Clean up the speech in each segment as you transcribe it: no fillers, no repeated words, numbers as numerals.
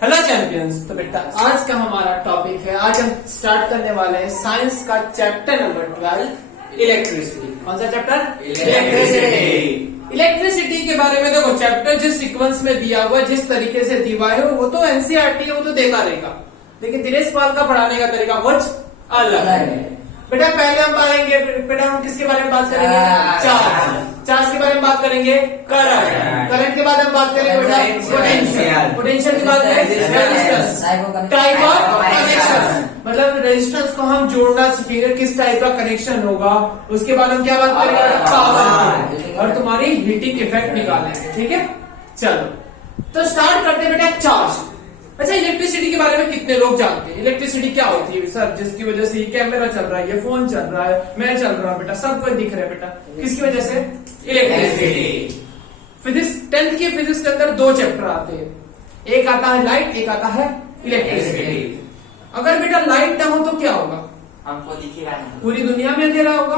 Hello champions. तो बेटा आज का हमारा टॉपिक है, आज हम स्टार्ट करने वाले हैं साइंस का चैप्टर नंबर 12 इलेक्ट्रिसिटी। कौन सा चैप्टर? इलेक्ट्रिसिटी। इलेक्ट्रिसिटी के बारे में देखो, चैप्टर जिस सीक्वेंस में दिया हुआ, जिस तरीके से दिया है वो तो एनसीईआरटी है, वो तो देखा रहेगा, लेकिन दिनेश पाल का पढ़ाने का तरीका कुछ अलग है। बेटा पहले हम पढ़ेंगे, बेटा हम किसके बारे में बात करेंगे? चार्ज। चार्ज के बारे में बात करेंगे करंट। करंट के बाद हम बात करेंगे बेटा पोटेंशियल। पोटेंशियल के बाद रेजिस्टेंस, टाइप ऑफ कनेक्शन, मतलब रेजिस्टेंस को हम जोड़ना सीखेंगे, किस टाइप का कनेक्शन होगा। उसके बाद हम क्या बात करेंगे? पावर और तुम्हारी हीटिंग इफेक्ट निकालेंगे। ठीक है, चलो तो स्टार्ट करते हैं बेटा चार्ज। अच्छा, इलेक्ट्रिसिटी के बारे में कितने लोग जानते हैं? इलेक्ट्रिसिटी क्या होती है सर? जिसकी वजह से ये कैमरा चल रहा है, ये फोन चल रहा है, मैं चल रहा हूं बेटा, सबको दिख रहा है बेटा, किसकी वजह से? इलेक्ट्रिसिटी। फिजिक्स 10th की फिजिक्स के अंदर दो चैप्टर आते हैं, एक आता है लाइट, एक आता है इलेक्ट्रिसिटी। अगर बेटा लाइट ना हो तो क्या होगा? हमको दिखेगा नहीं, पूरी दुनिया में अंधेरा होगा।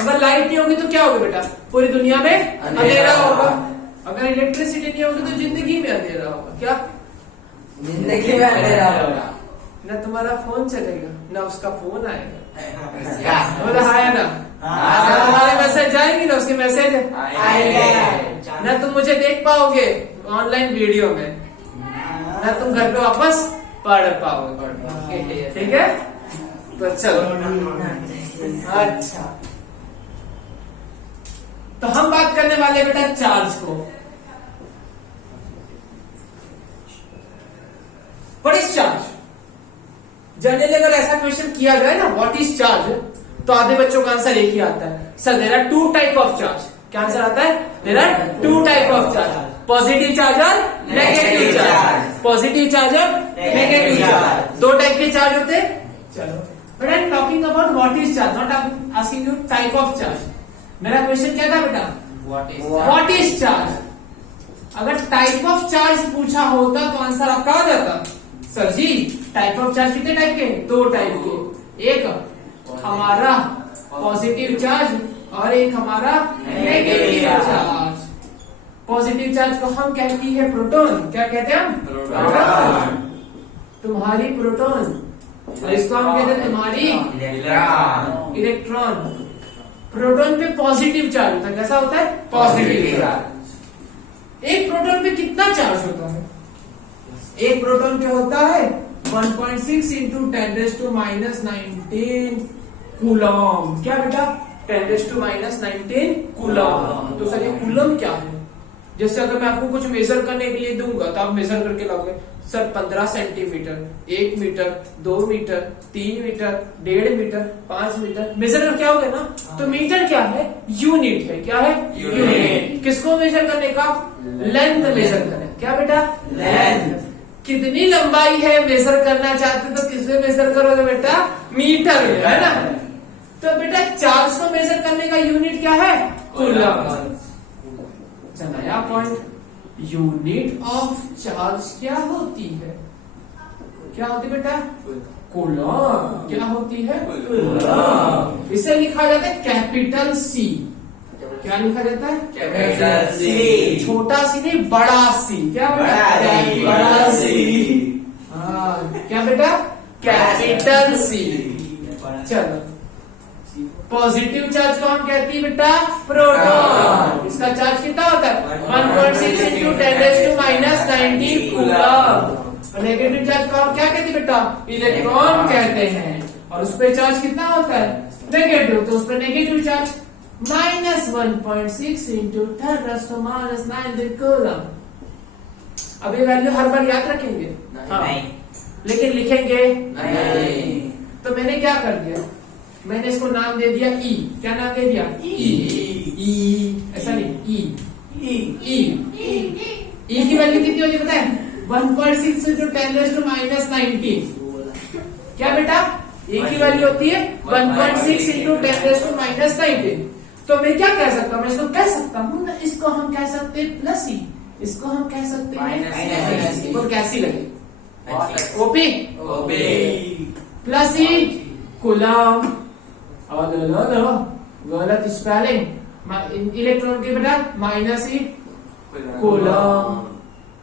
अगर लाइट नहीं होगी तो क्या होगा बेटा? पूरी दुनिया में अंधेरा होगा। अगर इलेक्ट्रिसिटी नहीं होगी तो जिंदगी में अंधेरा होगा। क्या जिंदगी में अंधेरा होगा? ना तुम्हारा फोन चलेगा ना उसका फोन आएगा। क्या बोला है ना? हमारे मैसेज जाएंगी ना, उसके मैसेज आएगा। ना तुम मुझे देख पाओगे ऑनलाइन वीडियो में, ना तुम घर पे वापस पढ़ पाओगे। ठीक है, तो चलो। अच्छा, तो हम बात करने वाले बेटा चार्ज को। What is charge? जनरल अगर ऐसा क्वेश्चन किया जाए ना, व्हाट इज चार्ज, तो आधे बच्चों का आंसर एक ही आता है, sir there are two type of charge. क्या आंसर आता है? There are two type of charge, positive charge और नेगेटिव चार्ज। पॉजिटिव चार्ज और नेगेटिव चार्ज, दो टाइप के चार्ज होते हैं। चलो, but I am talking about what is charge, not asking you type of charge. मेरा क्वेश्चन क्या था बेटा? What is charge. अगर टाइप ऑफ चार्ज पूछा होता तो आंसर आपका आ जाता, sir ji type of charge कितने टाइप के? दो टाइप के, एक हमारा पॉजिटिव चार्ज और एक हमारा नेगेटिव चार्ज। पॉजिटिव चार्ज को हम कहती है प्रोटॉन। क्या कहते हैं हम? प्रोटॉन। तुम्हारी प्रोटॉन, और इसको हम कहते हैं तुम्हारी इलेक्ट्रॉन। प्रोटॉन पे पॉजिटिव चार्ज होता है। कैसा होता है? Positive charge. एक प्रोटॉन पे कितना चार्ज होता है? एक प्रोटॉन पे होता है 1.6 इंटू 10⁻⁻19 कूलम। क्या बेटा? 10⁻⁻19 कूलम। तो सर ये कूलम क्या है? जैसे अगर मैं आपको कुछ मेजर करने के लिए दूंगा तो आप मेजर करके लाओगे, sir 15 centimetre, 1 metre, 2 metre, 3 metre, 1.5 metre, 5 metre, measure कर क्या हो गया ना? तो मीटर क्या है? यूनिट है। क्या है? यूनिट। किसको मेजर करने का? लेंथ मेजर करने। क्या बेटा? लेंथ। कितनी लंबाई है मेजर करना चाहते तो किसमें मेजर करोगे बेटा? मीटर में, है ना? तो बेटा चार्ज को मेजर करने का यूनिट क्या है? कूलम। अच्छा, नया पॉइंट, यूनिट ऑफ चार्ज क्या होती है? क्या होती है बेटा? कूलम। क्या होती है? कूलम। इसे लिखा जाता है कैपिटल सी। क्या लिखा जाता है? Capital C. छोटा सी नहीं, बड़ा सी। क्या बेटा? बड़ा सी। हाँ, क्या बेटा? Capital C. चलो, पॉजिटिव चार्ज को हम कहती है बेटा प्रोटॉन। इसका चार्ज कितना होता है? 1.6 इंटू 10⁻⁻19 कूलम। और नेगेटिव चार्ज को हम क्या कहते हैं बेटा? इलेक्ट्रॉन कहते हैं। और उस पर चार्ज कितना होता है? नेगेटिव। तो उस पर नेगेटिव चार्ज -1.6 इंटू 10⁻⁹ कूलम। अब ये वैल्यू हर बार याद रखेंगे? नहीं। लेकिन लिखेंगे नहीं। तो मैंने क्या कर दिया? मैंने इसको नाम दे दिया ई। क्या नाम दे दिया? ई। ऐसा नहीं, ई की वैल्यू कितनी होती है पता है? 1.6 इंटू 10⁻⁻19। क्या बेटा? ई की वैल्यू होती है 1.6 इंटू 10⁻⁻19। तो मैं क्या कह सकता हूँ? मैं इसको कह सकता हूँ ना, इसको हम कह सकते हैं प्लस ई, इसको हम कह सकते हैं और कैसी लगे? ओपी। प्लस ई कूलम। गलत स्पेलिंग। इलेक्ट्रॉन के बेटा माइनस ई कूलम।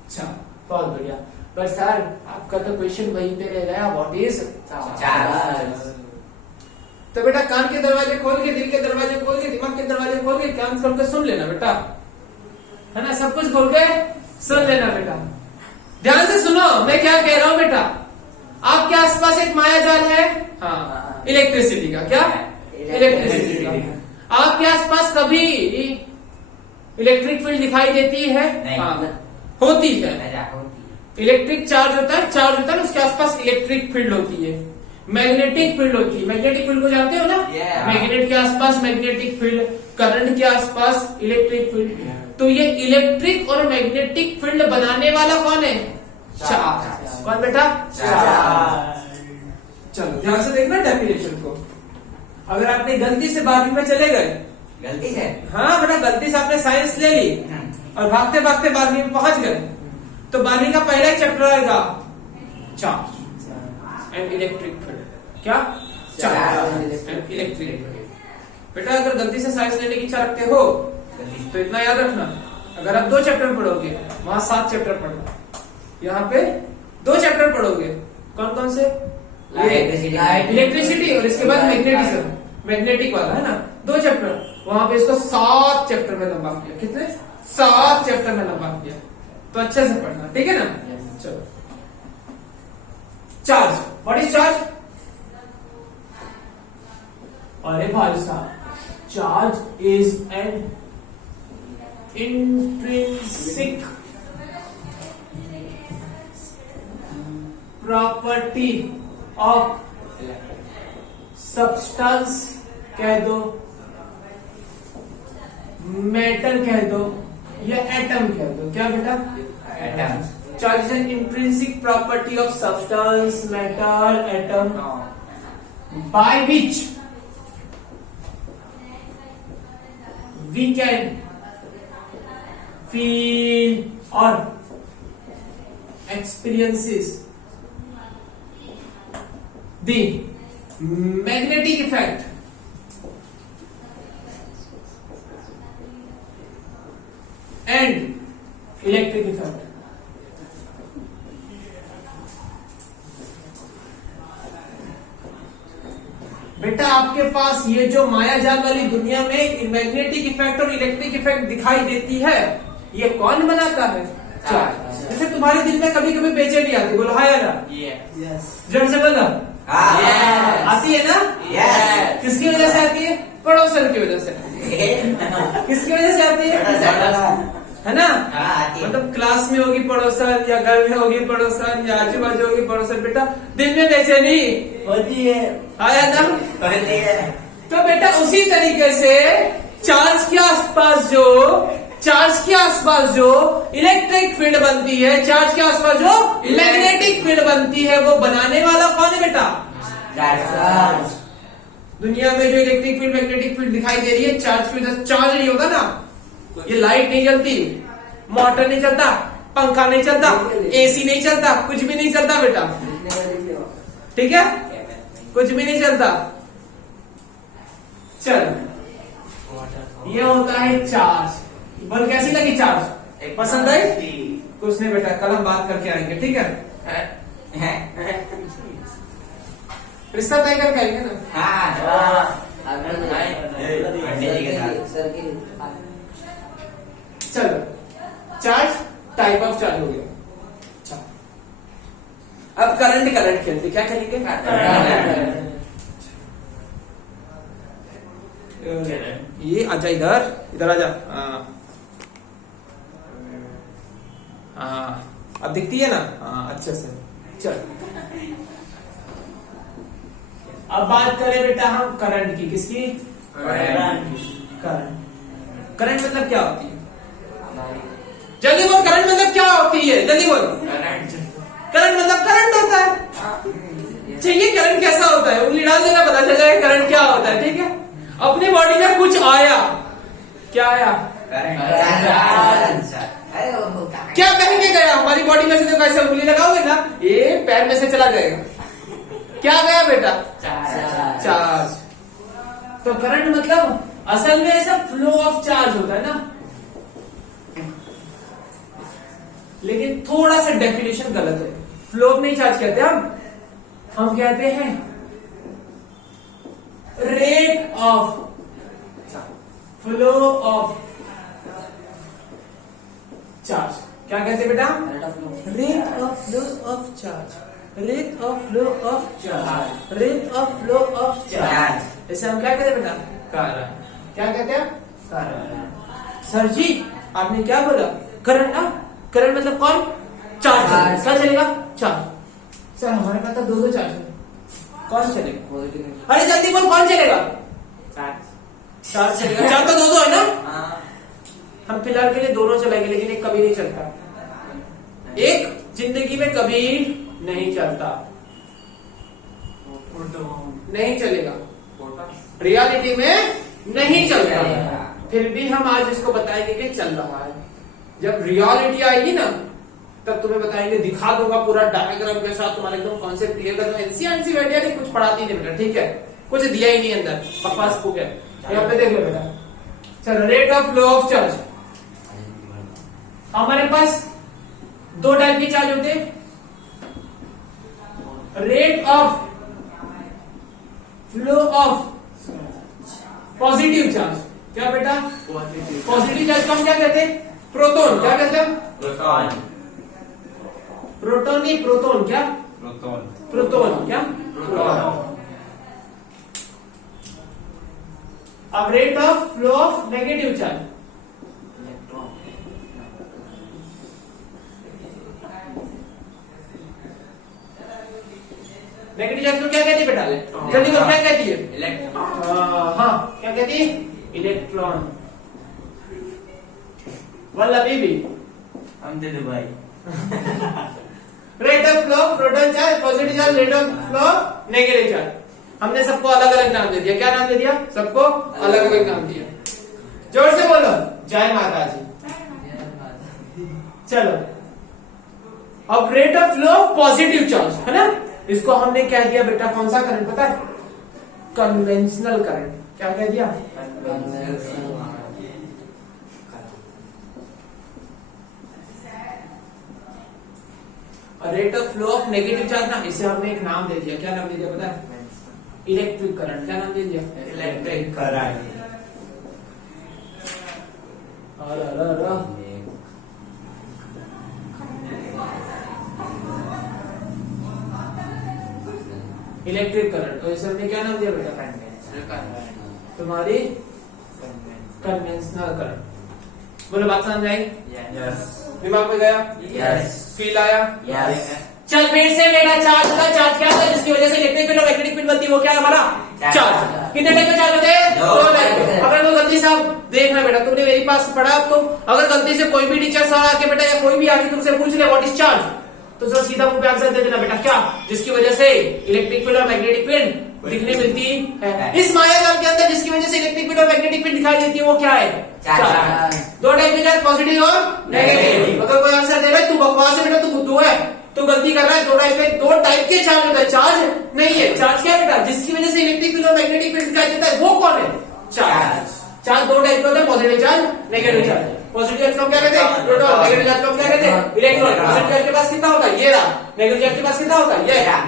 अच्छा, बहुत बढ़िया। पर सर आपका तो क्वेश्चन वहीं पे रह गया, व्हाट इज चार्ज। तो बेटा कान के दरवाजे खोल के, दिल के दरवाजे खोल के, दिमाग के दरवाजे खोल के, कान खोल के सुन लेना बेटा, है ना, सब कुछ खोल के सुन लेना बेटा। ध्यान से सुनो मैं क्या कह रहा हूं बेटा। आपके आसपास एक मायाजाल है, हाँ, इलेक्ट्रिसिटी का। क्या? इलेक्ट्रिसिटी का। आपके आसपास कभी इलेक्ट्रिक फील्ड दिखाई देती है? हाँ, होती है। इलेक्ट्रिक चार्ज होता है ना, उसके आसपास इलेक्ट्रिक फील्ड होती है। मैग्नेटिक फील्ड होती है, मैग्नेटिक फील्ड को जानते हो ना? मैग्नेट के आसपास मैग्नेटिक फील्ड, करंट के आसपास इलेक्ट्रिक फील्ड। तो ये इलेक्ट्रिक और मैग्नेटिक फील्ड बनाने वाला कौन है? चार्ज। कौन बेटा? चार्ज। चलो ध्यान से देखना डेफिनेशन को। अगर आपने गलती से 12वीं में चले गए, गलती से, हाँ बेटा, गलती से आपने साइंस ले ली और भागते भागते 12वीं में पहुंच गए, तो 12वीं का पहला ही चैप्टर आएगा चार्ज एंड इलेक्ट्रिक फील्ड। क्या? Charge and electric field. बेटा अगर गलती से साइंस लेने की इच्छा रखते हो तो इतना याद रखना, अगर आप 2 चैप्टर पढ़ोगे, वहां 7 चैप्टर पढ़ना, यहाँ पे 2 चैप्टर पढ़ोगे। कौन कौन से? इलेक्ट्रिसिटी और इसके बाद मैग्नेटिज्म, मैग्नेटिक वाला है ना, 2 चैप्टर। वहां पे इसको 7 चैप्टर में लंबा किया। कितने? 7 चैप्टर में लंबा किया। तो अच्छे से पढ़ना, ठीक है ना? चलो, चार्ज, व्हाट इज चार्ज? अरे भाई साहब, charge is an intrinsic property of substance कह दो, मैटर कह दो, या एटम कह दो। क्या बेटा? Atom. Charge is an intrinsic property of substance, matter, atom, by which we can feel or experiences the magnetic effect and electric effect. बेटा आपके पास ये जो मायाजाल वाली दुनिया में मैग्नेटिक इफेक्ट और इलेक्ट्रिक इफेक्ट दिखाई देती है, ये कौन बनाता है? चार्ज। जैसे तुम्हारे दिल में कभी कभी बेचैनी आती, बोलो हाँ या ना? जड़ से बोलो आती है ना? किसकी वजह से आती है? पड़ोसन की वजह से। किसकी वजह से आती है ना? मतलब क्लास में होगी पड़ोसन, या घर में होगी पड़ोसन, या आजू बाजू होगी पड़ोसन। बेटा दिल में बेचैनी होती है, आया ना? होती है। तो बेटा उसी तरीके से चार्ज के आसपास जो इलेक्ट्रिक फील्ड बनती है, चार्ज के आसपास जो मैग्नेटिक फील्ड बनती है, वो बनाने वाला कौन है बेटा? चार्ज। दुनिया में जो इलेक्ट्रिक फील्ड, मैग्नेटिक फील्ड दिखाई दे रही है, चार्ज की वजह से। चार्ज नहीं होगा ना, ये लाइट नहीं जलती, मोटर नहीं चलता, पंखा नहीं चलता, एसी नहीं चलता, कुछ भी नहीं चलता बेटा, ठीक है? कुछ भी नहीं चलता। चल, ये होता है चार्ज। बोल कैसी लगी चार्ज? पसंद आई? कुछ नहीं बेटा, कल हम बात करके आएंगे, ठीक है? रिश्ता तय करके आएंगे ना? चलो, चार्ज, टाइप ऑफ चार्ज हो गया। अब करंट खेलते, क्या खेलेंगे? ये आजा, इधर आजा। हाँ, अब दिखती है ना? हाँ, अच्छे से। चल, अब बात करें बेटा हम करंट की। किसकी? करंट। करंट मतलब क्या होती है? जल्दी बोल, करंट मतलब क्या होती है? जल्दी बोल। करंट मतलब करंट होता है। चाहिए करंट कैसा होता है? उंगली डाल देना, पता चल जाएगा करंट क्या होता है, ठीक है? अपनी बॉडी में कुछ आया, क्या आया? क्या कहीं के गया? हमारी बॉडी में से तो कैसे उंगली लगाओगे ना, ये पैर में से चला जाएगा। क्या गया बेटा? चार्ज। तो करंट मतलब असल में ऐसा फ्लो ऑफ चार्ज होता है ना। लेकिन थोड़ा सा डेफिनेशन गलत है। फ्लो ऑफ नहीं चार्ज कहते हम कहते हैं rate of flow of charge. क्या कहते हैं बेटा? Rate of flow of charge, rate of flow of charge, rate of flow of charge. इसे हम क्या कहते हैं बेटा? करंट। क्या कहते हैं? करंट। सर जी आपने क्या बोला? करंट ना? करंट मतलब कौन? चार्ज। क्या चलेगा? चार्ज। सर हमारे पास तो दो चार्ज है, कौन चलेगा? अरे जल्दी बोल, कौन चलेगा? चार्ज चलेगा। चार्ज तो दो है ना? हम फिलहाल के लिए दोनों चलाएंगे, लेकिन एक कभी नहीं चलता, एक जिंदगी में कभी नहीं चलता, नहीं चलेगा, रियलिटी में नहीं चलता। फिर भी हम आज इसको बताएंगे कि चल रहा है। जब रियलिटी आएगी ना तब तुम्हें बताएंगे, दिखा दूंगा पूरा डायग्राम के साथ, तुम्हारे एकदम कॉन्सेप्ट क्लियर कर दूंगा। एनसीईआरटी बैठिया नहीं, कुछ पढ़ाती नहीं बेटा, ठीक है? कुछ दिया ही नहीं अंदर, बकवास बुक है। यहाँ पे देख लो बेटा। चलो, rate of flow of charge. हमारे पास दो टाइप के चार्ज होते हैं। Rate of flow of positive charge. क्या बेटा? पॉजिटिव चार्ज को हम क्या कहते हैं? प्रोटॉन। क्या कहते हैं? प्रोटॉन। प्रोटॉन नहीं, प्रोटॉन। क्या? प्रोटॉन। क्या? प्रोटॉन। अब rate of flow of negative charge. Negative charge को क्या कहती है बेटा? जल्दी बोल, क्या कहती है? इलेक्ट्रॉन। हाँ, क्या कहती है? इलेक्ट्रॉन। वल्ला बेबी हम दे दे भाई। Rate of flow proton charge, positive charge, rate of flow negative charge. हमने सबको अलग अलग नाम दे दिया। क्या नाम दे दिया? सबको अलग अलग नाम दिया। जोर से बोलो, जय माता जी। चलो, अब rate of flow positive charge है ना, इसको हमने क्या दिया बेटा? कौन सा करंट पता है? Conventional current. क्या कह दिया? Rate of flow of negative charge ना, इसे हमने एक नाम दे दिया। क्या नाम दे दिया पता है? Electric current. क्या नाम दे दिया? Electric current. Electric current. तो इसे हमने क्या नाम दिया बेटा? तुम्हारी कन्वेंशनल करंट। बोलो, बात समझ आई? यस। दिमाग में गया? यस। फील आया? यस। चल, फिर से मेरा चार्ज होता है। चार्ज क्या होता है? जिसकी वजह से इलेक्ट्रिक फील्ड और मैग्नेटिक फील्ड बनती है, वो क्या है हमारा? चार्ज। कितने टाइप के चार्ज होते हैं? दो टाइप के। अगर वो गलती से आप देखना बेटा, तुमने मेरे पास पढ़ा, तो अगर गलती से कोई भी टीचर सर आके बेटा या कोई भी आके तुमसे पूछ ले व्हाट इज चार्ज, तो सर सीधा मुंह पे आंसर दे देना बेटा, क्या? जिसकी वजह से इलेक्ट्रिक फील्ड और मैग्नेटिक फील्ड दिखने मिलती है। इस मायाजाल के अंदर जिसकी वजह से इलेक्ट्रिक फील्ड और मैग्नेटिक फील्ड दिखाई देती है, वो क्या है? चार्ज। दो टाइप के चार्ज, पॉजिटिव और नेगेटिव। अगर कोई आंसर दे रहा है, तू बकवास है बेटा, तू बुद्धू है, तो गलती कर रहा है। दो टाइप के चार्ज होता है, चार्ज नहीं है। चार्ज क्या बेटा? जिसकी वजह से इलेक्ट्रिक फील्ड और मैग्नेटिक फील्ड दिखाई देता है, वो कौन है? चार्ज। चार्ज दो टाइप के होते हैं, positive charge, negative charge. Positive charge को क्या कहते हैं? प्रोटॉन। नेगेटिव चार्ज को क्या कहते हैं? इलेक्ट्रॉन। पॉजिटिव चार्ज के पास कितना होता है? ये रहा। नेगेटिव चार्ज के पास कितना होता है? ये रहा।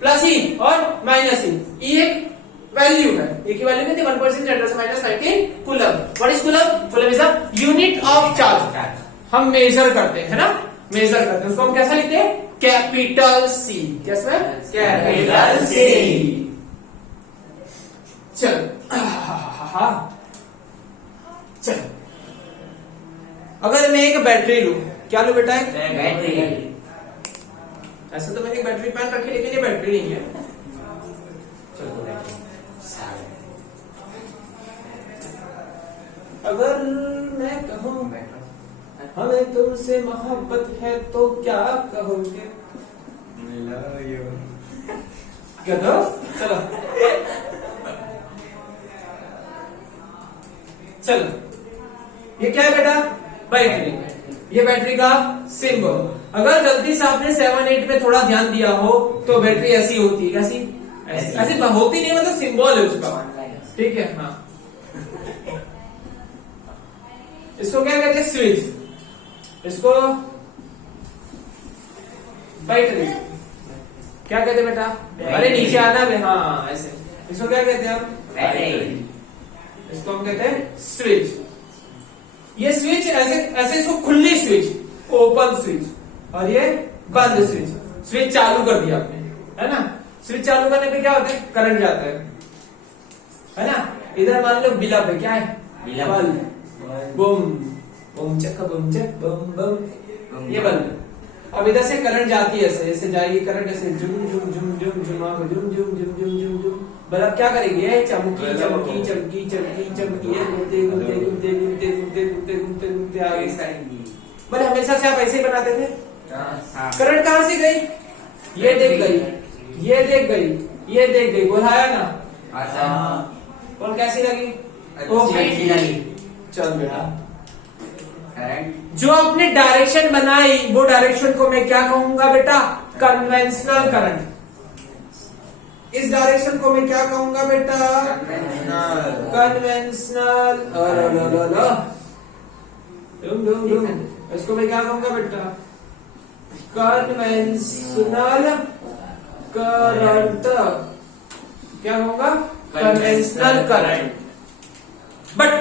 प्लस ई और माइनस ई। ई एक वैल्यू है, ए की वैल्यू कितनी? 1% 10⁻⁻19 coulomb. What is coulomb? Coulomb is a unit of charge. हम मेजर करते हैं ना, मेजर करते हैं, उसको हम कैसा लिखते हैं? Capital C. कैसे? Capital C. चल, चल, अगर मैं एक बैटरी लूं, क्या लूं बेटा? एक बैटरी। ऐसे तो मैंने एक बैटरी पैन रखी, लेकिन ये बैटरी नहीं है। चलो, अगर मैं कहूं हमें तुमसे मोहब्बत है तो क्या कहोगे? क्या दो? चलो, चलो, ये क्या है बेटा? बैटरी। ये बैटरी का सिंबल। अगर गलती से आपने 7-8 में थोड़ा ध्यान दिया हो तो बैटरी ऐसी होती है। कैसी? ऐसी होती नहीं, मतलब सिंबल है उसका, ठीक है? हाँ, इसको क्या कहते हैं? स्विच। इसको बैटरी। क्या कहते हैं बेटा? अरे नीचे आना बे, हाँ ऐसे। इसको क्या कहते हैं हम? बैटरी। इसको हम कहते हैं स्विच। ये स्विच ऐसे ऐसे, इसको खुली स्विच, ओपन स्विच, और ये बंद स्विच। स्विच चालू कर दिया आपने, है ना? स्विच चालू करने पे क्या होता है? करंट जाता है ना? इधर मान लो बिलब है, क्या है? बल्ब। बम बम चक बम चक बम बम, ये बल्ब। अब इधर से करंट जाती है, ऐसे ऐसे जाएगी करंट, ऐसे जुम जुम जुम जुम जुम जुम जुम जुम जुम जुम जुम। बल्ब क्या करेगी? ये चमकी चमकी चमकी चमकी चमकी, ये घूमते घूमते घूमते घूमते घूमते घूमते घूमते घूमते आगे आएगी। बोले हमेशा से आप ऐसे ही बनाते थे। करंट कहाँ से गई? ये देख गई, ये देख गई, ये देख गई, बोलाया ना? और कैसी लगी? अच्छी लगी। चल बेटा, जो आपने डायरेक्शन बनाई वो डायरेक्शन को मैं क्या कहूंगा बेटा? Conventional current. इस डायरेक्शन को मैं क्या कहूंगा बेटा? कन्वेंशनल। इसको मैं क्या कहूंगा बेटा? Conventional current. क्या कहूंगा? Conventional current. बट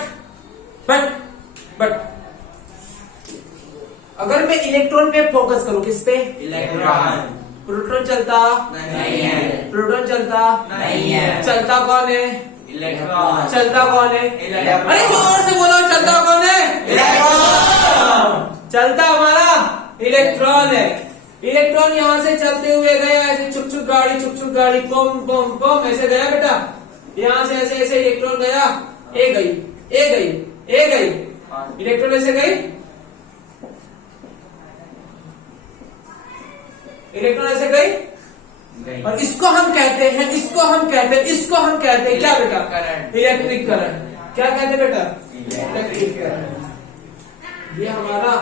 अगर मैं इलेक्ट्रॉन पे फोकस करूं, किस पे? इलेक्ट्रॉन। प्रोटॉन चलता नहीं है। प्रोटॉन चलता नहीं है। चलता कौन है? इलेक्ट्रॉन। चलता कौन है? इलेक्ट्रॉन। अरे जोर से बोलो, चलता कौन है? इलेक्ट्रॉन। चलता हमारा इलेक्ट्रॉन है। इलेक्ट्रॉन यहाँ से चलते हुए गया, ऐसे चुक चुक गाड़ी पम पम पम ऐसे गया बेटा। यहाँ से ऐसे ऐसे इलेक्ट्रॉन गया, ए गई, ए गई, ए गई, इलेक्ट्रॉन ऐसे गई, इलेक्ट्रॉन ऐसे गई, और इसको हम कहते हैं, इसको हम कहते हैं क्या बेटा? करंट। Electric current. क्या कहते हैं बेटा? Electric current. ये हमारा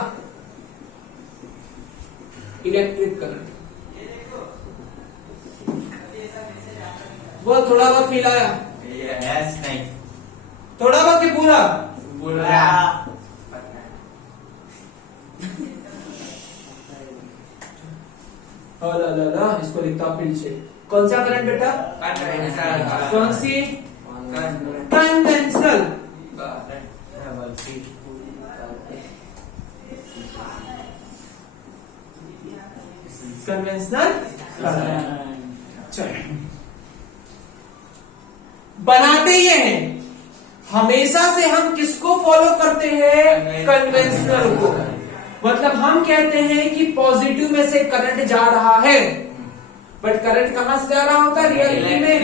इलेक्ट्रिक करंट। वो थोड़ा बहुत फील आया? यस नहीं। थोड़ा बहुत कि पूरा? पूरा। इसको लिखता फील्ड से। कौन सा करंट बेटा? कौन सी? कन्वेंशनल। कन्वेंशनल बनाते ये हैं। हमेशा से हम किसको फॉलो करते हैं? कन्वेंशनल को। मतलब हम कहते हैं कि पॉजिटिव में से करंट जा रहा है, बट करंट कहां से जा रहा होता है? रियलिटी में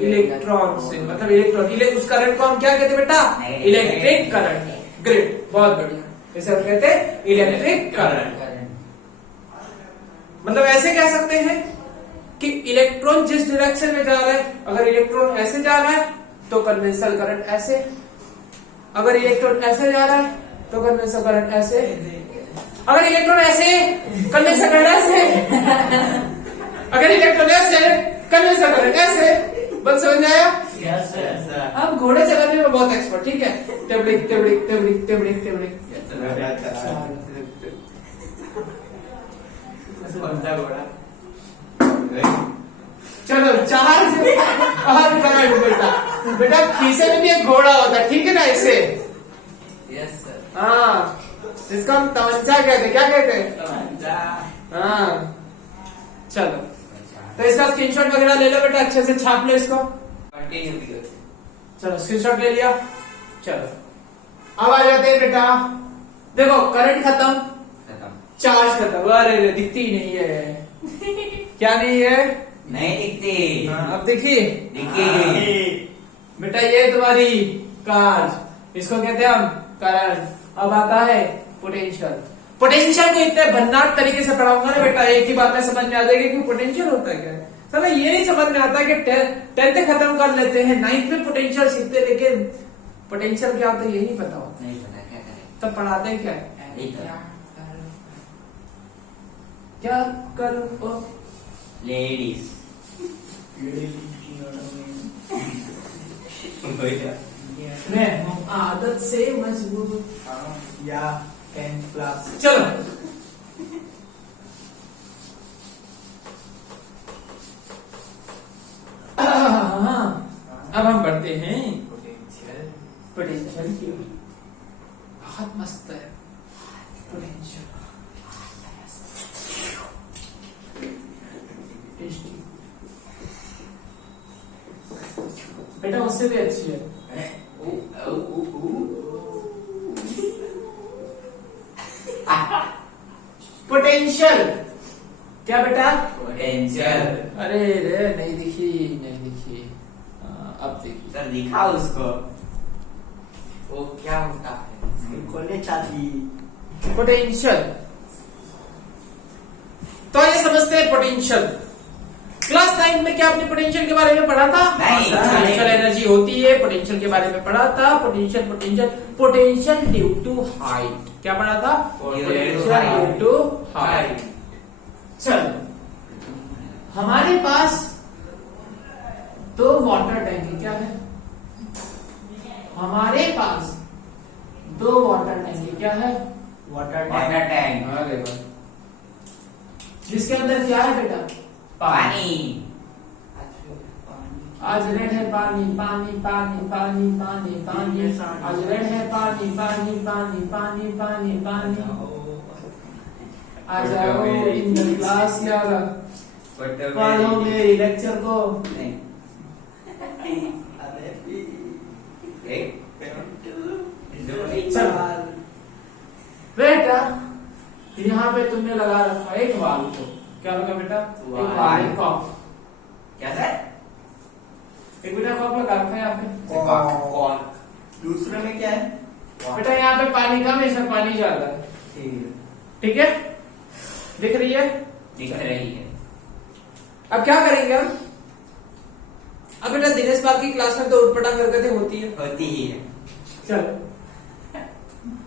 इलेक्ट्रॉन से। मतलब इलेक्ट्रॉन, उस करंट को हम क्या कहते हैं बेटा? Electric current. ग्रेट, बहुत बढ़िया। इसे हम कहते हैं इलेक्ट्रिक करंट। मतलब ऐसे कह सकते हैं कि इलेक्ट्रॉन जिस डायरेक्शन में जा रहा है, अगर इलेक्ट्रॉन ऐसे जा रहा है तो कन्वेंशनल करंट ऐसे, अगर इलेक्ट्रॉन ऐसे जा रहा है तो कन्वेंशनल करंट ऐसे, अगर इलेक्ट्रॉन ऐसे कन्वेंशनल करंट ऐसे, अगर इलेक्ट्रॉन ऐसे कन्वेंशनल करंट ऐसे। बस समझ में आया? Yes sir. हम घोड़े चलाने में बहुत एक्सपर्ट, ठीक है? टेबलिक टेबलिक टेबलिक टेबलिक टेबलिक। कौन सा घोड़ा? चलो, चार से और करंट बेटा। बेटा खीसे में भी एक घोड़ा होता है, ठीक है ना? ऐसे। Yes sir. हाँ, इसको हम तमंचा कहते हैं। क्या कहते हैं? तमंचा। हाँ, चलो, तो इसका स्क्रीनशॉट वगैरह ले लो बेटा, अच्छे से छाप लो इसको। कंटिन्यू। चलो, स्क्रीनशॉट ले लिया। चलो, अब आ जाते हैं बेटा। देखो, करंट खत्म, चार्ज खत्म। अरे रे, दिखती ही नहीं है। क्या नहीं है? नहीं दिखती। अब देखिए, दिखी। बेटा ये तुम्हारी कार्ड, इसको कहते हैं हम करंट। अब आता है पोटेंशियल। पोटेंशियल को इतने भन्नाट तरीके से पढ़ाऊंगा ना बेटा, एक ही बात में समझ में आ जाएगी कि पोटेंशियल होता है क्या है। समझ ये नहीं समझ में आता कि टेंथ खत्म कर लेते हैं, 9th में पोटेंशियल सीखते, लेकिन पोटेंशियल क्या होता है यही नहीं पता होता। नहीं पता क्या करें। तब पढ़ाते हैं क्या है? क्या करो लेडीज। मैं हूँ आदत से मजबूत या 10th क्लास। चलो, पढ़ते हैं। पोटेंशियल पोटेंशियल बहुत मस्त है पोटेंशियल। बेटा उससे भी अच्छी है। पोटेंशियल क्या बेटा? पोटेंशियल। अरे रे नहीं दिखी नहीं दिखी। अब देखी। सर दिखा उसको, वो क्या होता है? खोलने चाहती। पोटेंशियल तो ये समझते हैं पोटेंशियल। क्लास 9 में क्या आपने पोटेंशियल के बारे में पढ़ा था? नहीं। पोटेंशियल एनर्जी होती है, पोटेंशियल के बारे में पढ़ा था। Potential potential potential due to height. क्या पढ़ा था? Potential due to height. चलो हमारे पास 2 वाटर टैंक है। क्या है हमारे पास? 2 वाटर टैंक है। क्या है? Water water tank. अरे वाह। जिसके अंदर क्या है बेटा? पानी। आज रेड है पानी पानी पानी पानी पानी पानी। आज रेड है पानी पानी पानी पानी पानी पानी। आ जाओ इन द क्लास यार, पढ़ो मेरी लेक्चर को। बेटा यहाँ पे तुमने लगा रखा एक वाल को। क्या लगा बेटा? एक कॉप। क्या सर? एक बेटा कॉप लगा रखा है यहाँ पे। कॉर्क। दूसरे में क्या है? बेटा यहाँ पे पानी कम है, इसमें पानी ज्यादा है। ठीक है, दिख रही है? दिख रही है। अब क्या करेंगे हम? अब बेटा दिनेश पाल की क्लास में तो उठपटांग हरकतें होती है। होती ही है। चलो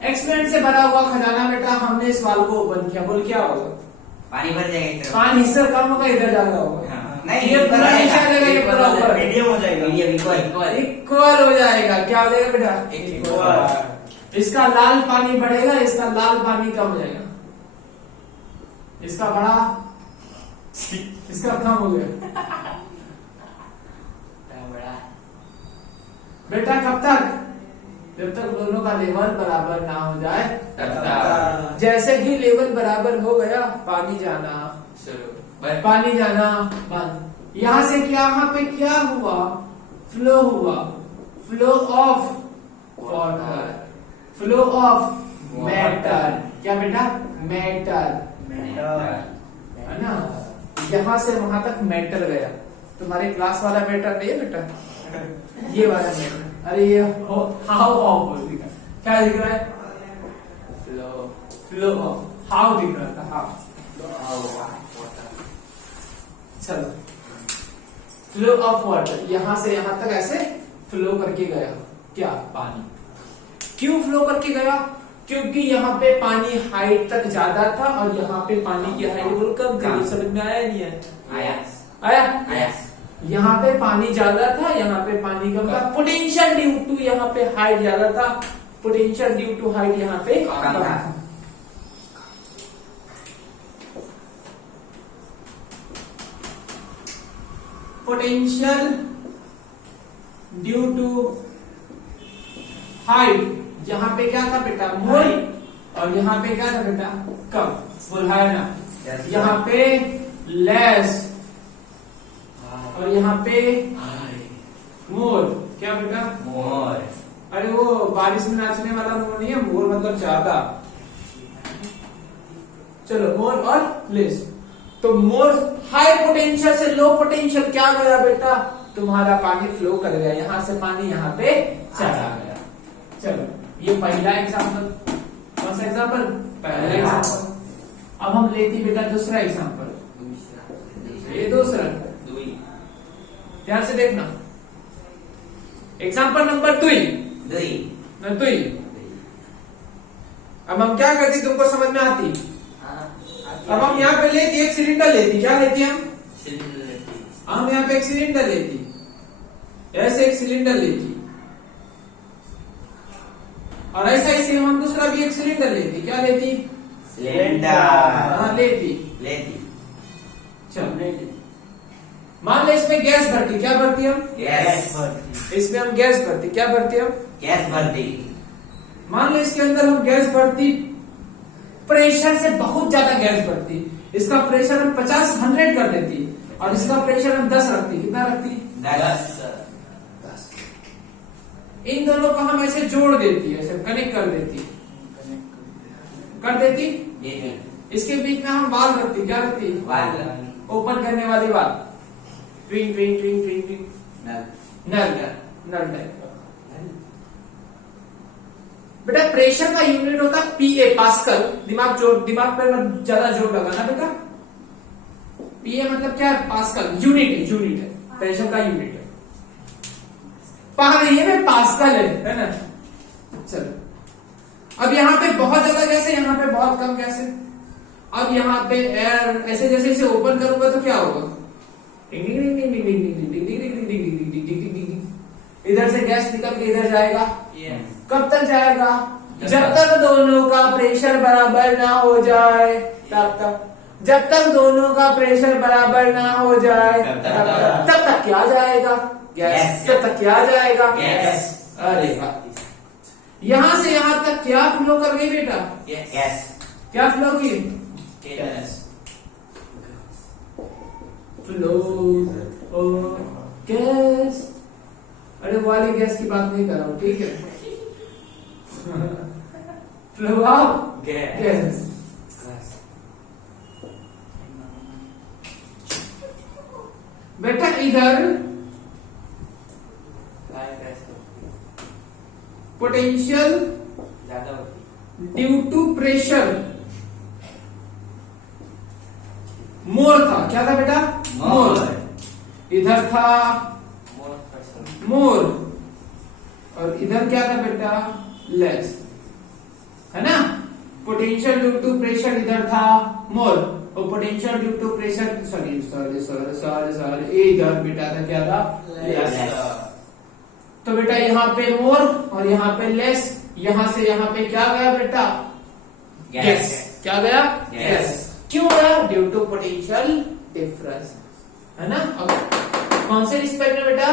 एक्सपेरिमेंट से भरा हुआ खजाना बेटा हमने इस वाल को ओपन किया। बोल क्या होगा? पानी भर जाएगा इस तरफ। पानी इससे कम होगा, इधर ज्यादा होगा। हाँ। नहीं, ये पूरा नीचे आ जाएगा, ये पूरा ऊपर। मीडियम हो जाएगा। Medium equal. इक्वल हो जाएगा। क्या हो जाएगा बेटा? इक्वल। इसका लाल पानी बढ़ेगा, इसका लाल पानी कम हो जाएगा। इसका बड़ा, इसका कम हो गया। बड़ा। बेटा कब तक? जब तक दोनों का लेवल बराबर ना हो जाए तब तक। जैसे ही लेवल बराबर हो गया पानी जाना शुरू। पानी जाना बंद। यहाँ से क्या यहाँ पे क्या हुआ? फ्लो हुआ। Flow of water, flow of matter. क्या बेटा? मैटर है ना। यहाँ से वहां तक मैटर गया। तुम्हारे क्लास वाला मैटर नहीं है बेटा, ये वाला मैटर। अरे ये हाउ ऑफ दिख रहा है। क्या दिख रहा है? फ्लो। फ्लो ऑफ हाउ दिख रहा था। हाउ। चलो फ्लो ऑफ वाटर यहाँ से यहाँ तक ऐसे फ्लो करके गया। क्या? पानी। क्यों फ्लो करके गया? क्योंकि यहाँ पे पानी हाइट तक ज्यादा था और यहाँ पे पानी की हाइट बिल्कुल कम थी। समझ में आया नहीं है? आया। आया। यहाँ पे पानी ज्यादा था, यहाँ पे पानी कम था। पोटेंशियल ड्यू टू यहाँ पे हाइट ज्यादा था, पोटेंशियल ड्यू टू हाइट यहाँ पे कम था। पोटेंशियल ड्यू टू हाइट यहाँ पे क्या था बेटा? मोर। और यहाँ पे क्या था बेटा? कम। बोला ना, यहाँ पे लेस और यहाँ पे मोर। क्या बेटा? मोर। अरे वो बारिश में नाचने वाला मोर नहीं है, मोर मतलब ज्यादा। चलो मोर और लेस। तो मोर हाई पोटेंशियल से लो पोटेंशियल क्या गया बेटा? तुम्हारा पानी फ्लो कर गया, यहाँ से पानी यहाँ पे चला गया। चलो ये पहला एग्जाम्पल। कौन सा एग्जाम्पल? पहला एग्जाम्पल। अब हम लेते बेटा दूसरा एग्जाम्पल। ये दूसरा, ध्यान से देखना। Example number 2। अब हम क्या करती तुमको समझ में आती? अब हम यहाँ पे लेती एक सिलेंडर लेती। क्या लेती हम यहाँ पे एक सिलेंडर लेती, ऐसे एक सिलेंडर लेती और ऐसा इसे हम दूसरा भी एक सिलेंडर लेती। क्या लेती? सिलेंडर। हाँ लेती। लेती। चलो मान लो इसमें गैस भरती, क्या भरती हम? गैस इसमें हम गैस भरती, क्या भरती हम? गैस भरती। मान लो इसके अंदर हम गैस भरती, प्रेशर से बहुत ज्यादा गैस भरती, इसका प्रेशर हम 50-100 कर देती और इसका प्रेशर हम 10 रखती। कितना रखती? 10। इन दोनों को हम ऐसे जोड़ देती, ऐसे कनेक्ट कर देती, इसके बीच में हम वाल्व रखती, क्या रखती? ओपन करने वाली वाल्व, ट्विंग ट्विंग ट्विंग ट्विंग ट्विंग, नल टाइप। बेटा प्रेशर का यूनिट होता है पीए, पास्कल। दिमाग पे ज्यादा जोर लगाना बेटा। पीए मतलब क्या है? पास्कल, यूनिट है, प्रेशर का यूनिट है। पढ़ रही है मैं, पास्कल है ना। चलो अब यहाँ पे बहुत ज्यादा गैस है, यहाँ पे बहुत कम गैस है। अब यहाँ पे एयर ऐसे जैसे इसे ओपन करूंगा तो क्या होगा? इधर से गैस निकल के इधर जाएगा। कब तक जाएगा? जब तक दोनों का प्रेशर बराबर ना हो जाए तब तक। जब तक दोनों का प्रेशर बराबर ना हो जाए तब तक क्या जाएगा? गैस। तब तक क्या जाएगा? गैस। अरे वाह, यहां से यहां तक क्या फ्लो कर गई बेटा? गैस। क्या फ्लो की? गैस। Flow gas. अरे वाली गैस की बात नहीं कर रहा हूं, ठीक है? Flow of gas. बेटा इधर पोटेंशियल ज्यादा होती, ड्यू टू प्रेशर मोर था। क्या था बेटा? मोर। इधर था मोर और इधर क्या था बेटा? लेस, है ना? पोटेंशियल ड्यू टू प्रेशर इधर था मोर और potential due to pressure sorry इधर बेटा था, क्या था? लेस। तो बेटा यहाँ पे मोर और यहाँ पे लेस, यहां से यहाँ पे क्या गया बेटा? गैस। क्या गया? गैस। क्यों गया? ड्यू टू पोटेंशियल डिफरेंस, है ना? अब कौन से रिस्पेक्ट में बेटा?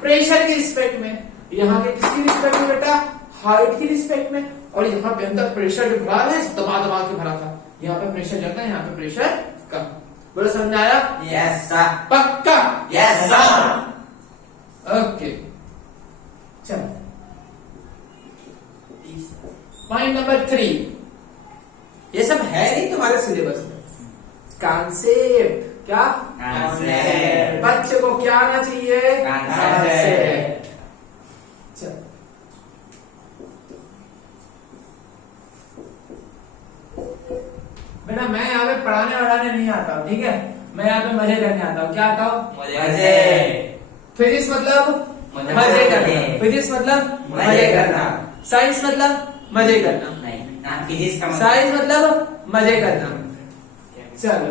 प्रेशर के रिस्पेक्ट में। यहाँ के किसकी रिस्पेक्ट में बेटा? हाइट की रिस्पेक्ट में। और यहाँ पे अंदर प्रेशर भरा है, दबा दबा के भरा था। यहाँ पे प्रेशर ज्यादा है, यहाँ पे प्रेशर कम। बोलो समझ आया? Yes sir. पक्का? Yes sir. ओके चलो, पॉइंट नंबर 3। ये सब है नहीं तुम्हारे सिलेबस में। कॉन्सेप्ट। क्या? कॉन्सेप्ट। बच्चे को क्या आना चाहिए? कॉन्सेप्ट। चलो बेटा मैं यहाँ पे पढ़ाने वढ़ाने नहीं आता हूँ, ठीक है? मैं यहाँ पे मजे करने आता हूँ। क्या आता हूँ? मजे। फिजिक्स मतलब मजे करना। फिजिक्स मतलब मजे करना। साइंस मतलब मजे करना। नहीं, फिजिक्स का साइंस मतलब मजे करना। चलो,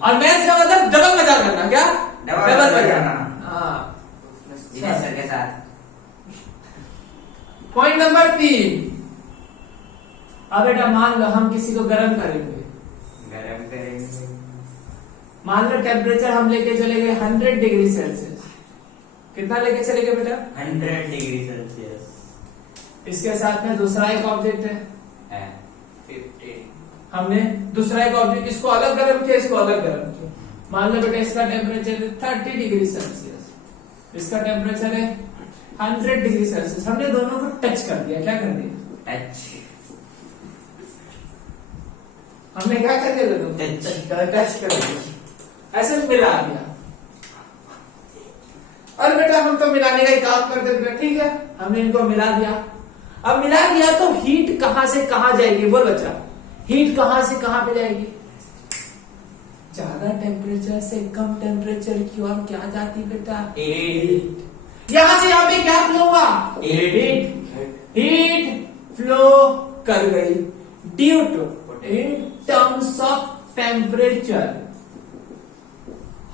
और मैथ्स का मतलब डबल मजा करना। क्या? डबल मजा करना। हाँ। विनय सर के साथ। Point number 3। अब बेटा मान लो हम किसी को गर्म करेंगे। गरम करेंगे। मान लो टेम्परेचर हम लेके चले गए 100 डिग्री सेल्सियस। कितना लेके चले गए बेटा? 100 डिग्री सेल्सियस। इसके साथ में दूसरा एक ऑब्जेक्ट है, 50। हमने दूसरा एक ऑब्जेक्ट, इसको अलग गर्म किया, इसको अलग गर्म किया। मान लो बेटा इसका टेम्परेचर है 30 डिग्री सेल्सियस, इसका टेम्परेचर है 100 डिग्री सेल्सियस। हमने दोनों को टच कर दिया। क्या कर दिया? टच। हमने क्या कर दिया? दोनों टच कर दिया, ऐसे मिला दिया। और बेटा हम तो मिलाने का ही काम करते थे, ठीक है? हमने इनको मिला दिया। अब मिला दिया तो हीट कहां से कहां जाएगी? बोल बच्चा, हीट कहां से कहां पे जाएगी? ज्यादा टेम्परेचर से कम टेम्परेचर की ओर क्या जाती बेटा? हीट। यहां से यहां पे क्या फ्लो हुआ? हीट फ्लो कर गई due to in terms of temperature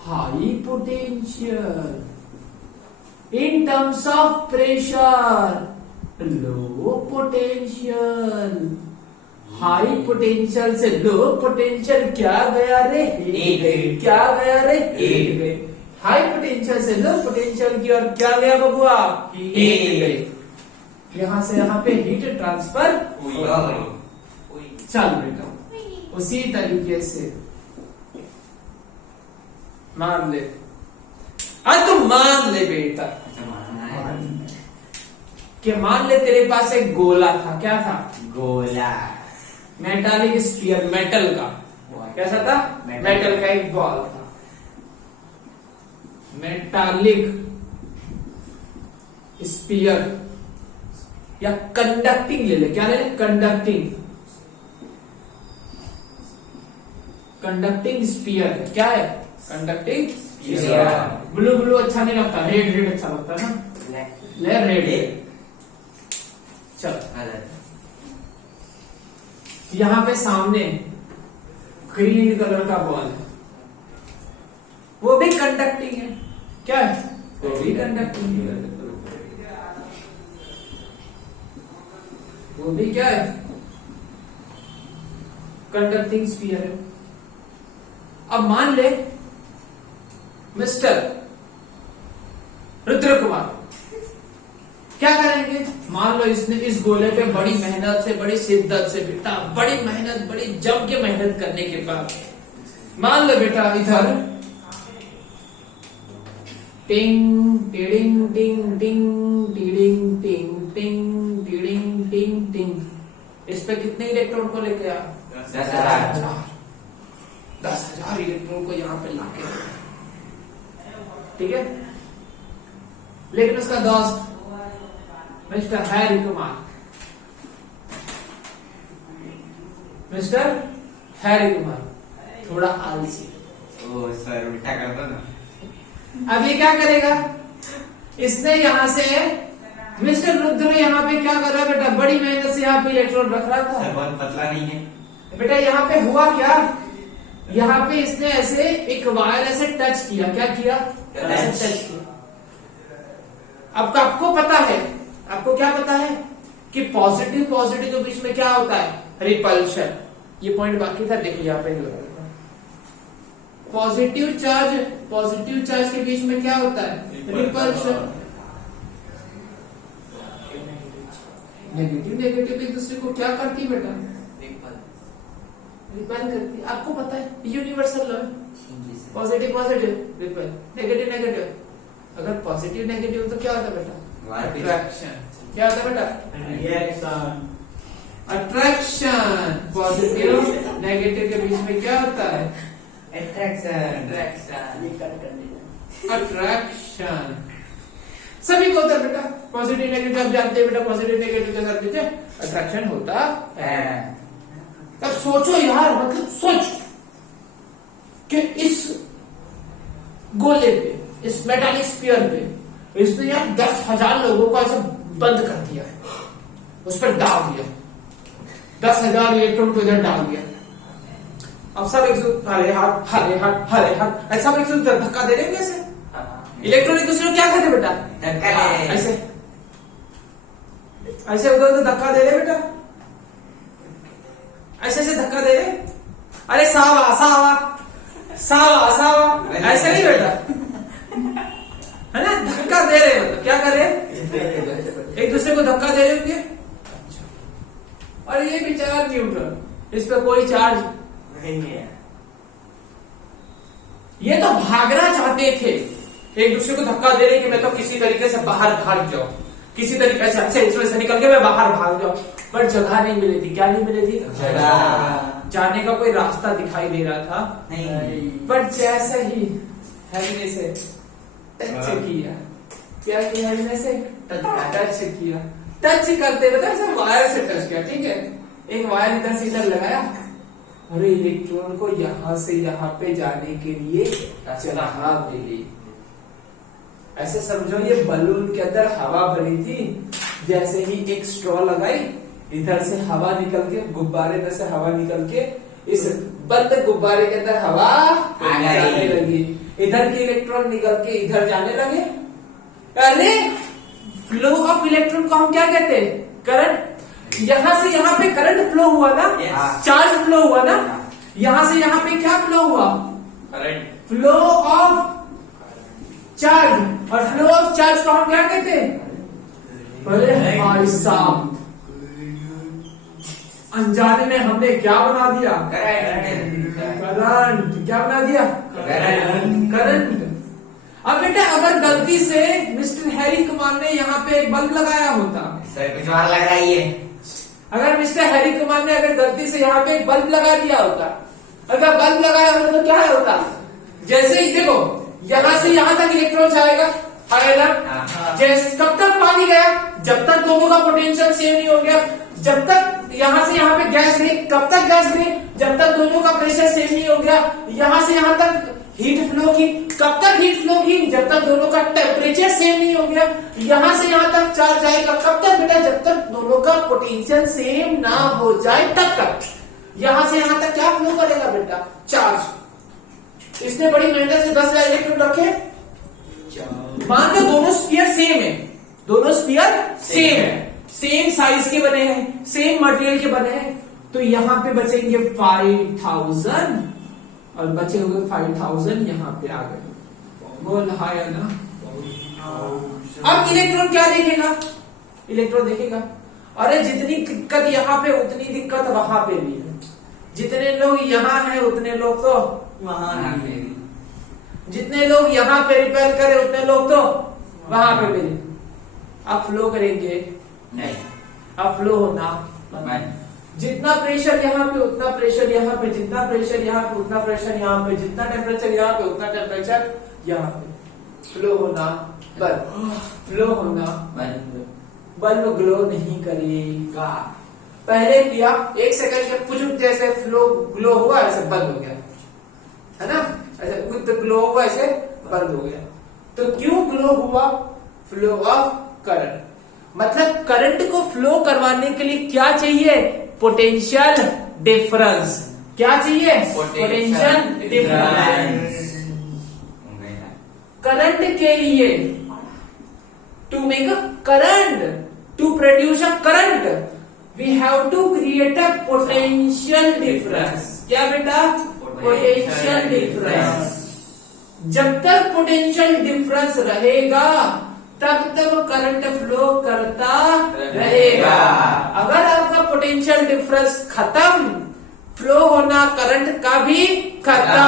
high potential, in terms of pressure low potential, high potential से लो पोटेंशियल क्या गया रे? हीट गई। क्या गया रे? हीट गई। हाई पोटेंशियल से लो पोटेंशियल की और क्या गया बबुआ? हीट गई। यहाँ से यहाँ पे हीट ट्रांसफर चल बेटा उसी तरीके से मान ले। आज तो मान ले बेटा कि मान ले तेरे पास एक गोला था। क्या था? गोला। मेटालिक स्फीयर, मेटल का। कैसा था? मेटल का एक बॉल था। मेटालिक स्फीयर या कंडक्टिंग ले ले। क्या ले ले? कंडक्टिंग। कंडक्टिंग स्फीयर क्या है? Conducting sphere. ब्लू ब्लू अच्छा नहीं लगता, रेड रेड अच्छा लगता है ना। ले रेड। चल यहां पे सामने ग्रीन कलर का बॉल है, वो भी कंडक्टिंग है। क्या है? वो भी कंडक्टिंग है। वो भी क्या है? कंडक्टिंग स्फीयर है। अब मान ले मिस्टर रुद्र कुमार क्या करेंगे? मान लो इसने इस गोले पे बड़ी मेहनत से, बड़ी शिद्दत से बेटा, बड़ी मेहनत, बड़ी जम के मेहनत करने के बाद मान लो बेटा इधर टिंग टिडिंग टिंग टिंग टिडिंग टिंग टिंग टिडिंग टिंग टिंग, इस पे कितने इलेक्ट्रॉन को लेके आ? 10,000 इलेक्ट्रॉन को यहाँ पे लाके, ठीक है। लेकिन उसका दोस्त mister Harry Kumar, mister Harry Kumar थोड़ा आलसी। ओ सर उल्टा कर दो ना। अब ये क्या करेगा? इसने यहां से मिस्टर रुद्र यहाँ पे क्या कर रहा है बेटा? बड़ी मेहनत से यहाँ पे इलेक्ट्रॉन रख रहा था। सर बहुत पतला नहीं है बेटा। यहाँ पे हुआ क्या? यहाँ पे इसने ऐसे एक वायर ऐसे टच किया। क्या किया? ऐसे टच किया। अब आपको पता है, आपको क्या पता है कि पॉजिटिव पॉजिटिव के बीच में क्या होता है? रिपल्शन। ये पॉइंट बाकी था, देखिए यहाँ पे पॉजिटिव चार्ज के बीच में क्या होता है? रिपल्शन। नेगेटिव एक दूसरे को क्या करती है बेटा? रिपेल करती है। आपको पता है universal law, positive repel, negative. अगर पॉजिटिव नेगेटिव तो क्या होता है बेटा? अट्रैक्शन। क्या होता है बेटा? रिएक्शन। अट्रैक्शन। पॉजिटिव नेगेटिव के बीच में क्या होता है? अट्रैक्शन। सभी को होता है बेटा। पॉजिटिव नेगेटिव आप जानते हैं बेटा, पॉजिटिव नेगेटिव के साथ पीछे अट्रैक्शन होता है। अब सोचो यार, मतलब सोच कि इस गोले पे, इस मेटालिक स्फीयर पे इसने यार 10,000 लोगों को ऐसे बंद कर दिया है, उस पर डाल दिया, 10,000 इलेक्ट्रॉन को इधर डाल दिया। अब सब एक हरे हाथ ऐसा एक धक्का दे देंगे ऐसे। इलेक्ट्रॉन एक दूसरे को क्या कहते बेटा? ऐसे ऐसे उधर उधर धक्का दे रहे बेटा, ऐसे ऐसे धक्का दे रहे। अरे सावा सावा सावा सावा, ऐसे नहीं बेटा, है ना? धक्का दे रहे मतलब क्या कर रहे? एक दूसरे को धक्का दे रहे होंगे। और ये बेचारा न्यूट्रल, इस पर कोई चार्ज नहीं है। ये तो भागना चाहते थे, एक दूसरे को धक्का दे रहे कि मैं तो किसी तरीके से बाहर भाग जाऊं, किसी तरीके से अच्छे इसमें से निकल के मैं बाहर भाग जाऊं, पर जगह नहीं मिली थी। क्या नहीं मिली थी? जगह। जाने का कोई रास्ता दिखाई दे रहा था नहीं। पर जैसे ही हैरी ने से टच किया, क्या किया? हैरी ने से टच किया, टच करते बता ऐसे वायर से टच किया, ठीक है। एक वायर इधर से इधर लगाया और इलेक्ट्रॉन को यहां से यहां पे जाने के लिए राह मिली। ऐसे समझो ये बलून के अंदर हवा भरी थी, जैसे ही एक स्ट्रॉ लगाई, इधर से हवा निकल के, गुब्बारे में से हवा निकल के इस बंद गुब्बारे के अंदर हवा जाने लगी, इधर के इलेक्ट्रॉन निकल के इधर जाने लगे। अरे फ्लो ऑफ इलेक्ट्रॉन को हम क्या कहते हैं? करंट। यहाँ से यहाँ पे करंट फ्लो हुआ ना, Yes. चार्ज फ्लो हुआ ना, यहाँ से यहाँ पे क्या फ्लो हुआ? Current flow of charge. और फ्लो ऑफ चार्ज को हम क्या कहते हैं? अरे भाई साहब, अनजाने में हमने क्या बना दिया? करंट। क्या बना दिया? करंट। अब बेटा अगर गलती से मिस्टर हैरी कुमार ने यहाँ पे एक बल्ब लगाया होता, सर कुछ और लग रहा है ये। अगर मिस्टर हैरी कुमार ने अगर गलती से यहाँ पे एक बल्ब लगा दिया होता, अगर बल्ब लगाया होता तो क्या होता? जैसे ही देखो यहाँ से यहाँ तक इलेक्ट्रॉन जाएगा, जैसे कब तक पानी गया? जब तक दोनों का पोटेंशियल सेम नहीं हो गया। जब तक यहाँ से यहाँ पे गैस गई, कब तक गैस गई? जब तक दोनों का प्रेशर सेम नहीं हो गया। यहाँ से यहाँ तक हीट फ्लो की, कब तक हीट फ्लो की? जब तक दोनों का टेम्परेचर सेम नहीं हो गया। यहाँ से यहाँ तक चार्ज आएगा, कब तक बेटा? जब तक दोनों का पोटेंशियल सेम ना हो जाए तब तक। यहाँ से यहाँ तक क्या फ्लो करेगा बेटा? चार्ज। इसने बड़ी मेहनत से 10 इलेक्ट्रॉन रखे। मान लो दोनों स्फीयर सेम है, दोनों स्फीयर सेम है, सेम साइज के बने हैं, सेम मटेरियल के बने हैं, तो यहाँ पे बचेंगे 5000 और बचे हुए 5000 यहाँ पे आ गए। बोल हाय ना। अब इलेक्ट्रॉन क्या देखेगा? इलेक्ट्रॉन देखेगा अरे जितनी दिक्कत यहाँ पे उतनी दिक्कत वहां पे भी है। जितने लोग यहाँ हैं उतने लोग तो वहाँ भी है। जितने लोग यहाँ पे रिपेयर करे उतने लोग तो वहां पे भी। अब फ्लो करेंगे नहीं, अब फ्लो होना, जितना प्रेशर यहाँ पे उतना प्रेशर यहाँ पे, जितना प्रेशर यहाँ पे उतना प्रेशर यहाँ पे, जितना टेम्परेचर यहाँ पे उतना टेम्परेचर यहाँ पे। फ्लो होना बल्ब, फ्लो होना बल्ब ग्लो नहीं करेगा। पहले किया 1 सेकंड के कुछ जैसे फ्लो ग्लो हुआ ऐसे बंद हो गया, है ना? ऐसे कुछ ग्लो हुआ ऐसे बंद हो गया। तो क्यों ग्लो हुआ? Flow of current. मतलब करंट को फ्लो करवाने के लिए क्या चाहिए? Potential difference. क्या चाहिए? Potential difference. करंट के लिए to make a current, to produce a current, we have to create a potential difference. क्या बेटा? Potential difference. जब तक पोटेंशियल डिफरेंस रहेगा तब तक करंट फ्लो करता रहेगा। अगर आपका पोटेंशियल डिफरेंस खत्म, फ्लो होना करंट का भी खत्म।